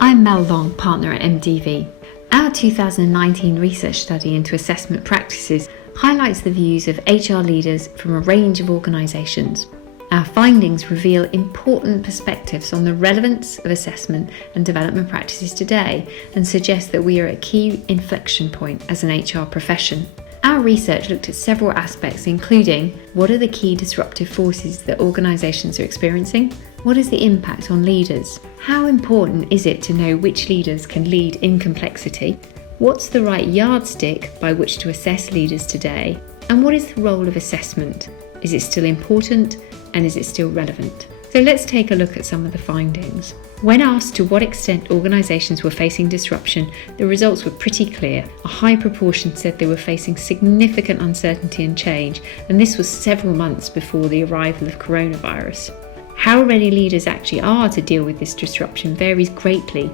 I'm Mel Long, partner at MDV. Our 2019 research study into assessment practices highlights the views of HR leaders from a range of organisations. Our findings reveal important perspectives on the relevance of assessment and development practices today and suggest that we are at a key inflection point as an HR profession. Our research looked at several aspects, including what are the key disruptive forces that organisations are experiencing? What is the impact on leaders? How important is it to know which leaders can lead in complexity? What's the right yardstick by which to assess leaders today? And what is the role of assessment? Is it still important and is it still relevant? So let's take a look at some of the findings. When asked to what extent organisations were facing disruption, the results were pretty clear. A high proportion said they were facing significant uncertainty and change, and this was several months before the arrival of coronavirus. How ready leaders actually are to deal with this disruption varies greatly.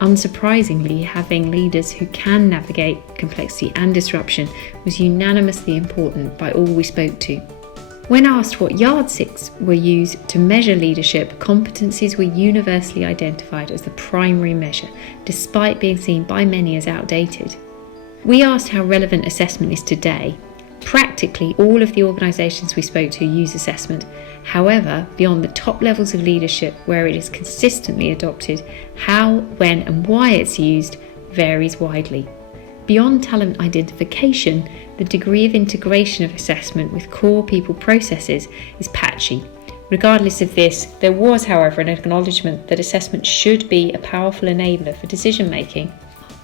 Unsurprisingly, having leaders who can navigate complexity and disruption was unanimously important by all we spoke to. When asked what yardsticks were used to measure leadership, competencies were universally identified as the primary measure, despite being seen by many as outdated. We asked how relevant assessment is today. Practically all of the organisations we spoke to use assessment. However, beyond the top levels of leadership where it is consistently adopted, how, when and why it's used varies widely. Beyond talent identification, the degree of integration of assessment with core people processes is patchy. Regardless of this, there was, however, an acknowledgement that assessment should be a powerful enabler for decision making.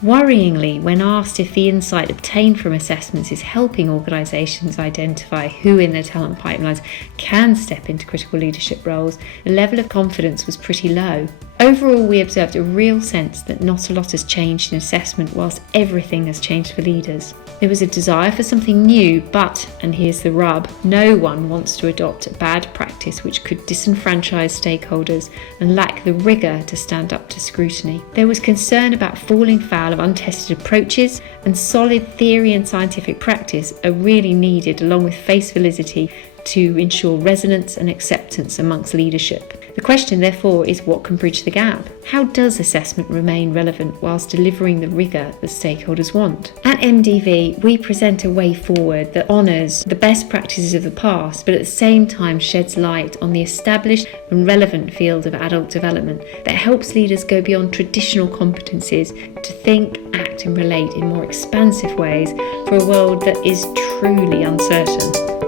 Worryingly, when asked if the insight obtained from assessments is helping organisations identify who in their talent pipelines can step into critical leadership roles, the level of confidence was pretty low. Overall, we observed a real sense that not a lot has changed in assessment whilst everything has changed for leaders. There was a desire for something new, but, and here's the rub, no one wants to adopt a bad practice which could disenfranchise stakeholders and lack the rigour to stand up to scrutiny. There was concern about falling foul of untested approaches, and solid theory and scientific practice are really needed along with face validity to ensure resonance and acceptance amongst leadership. The question, therefore, is what can bridge the gap? How does assessment remain relevant whilst delivering the rigour that stakeholders want? At MDV, we present a way forward that honours the best practices of the past, but at the same time sheds light on the established and relevant field of adult development that helps leaders go beyond traditional competencies to think, act and relate in more expansive ways for a world that is truly uncertain.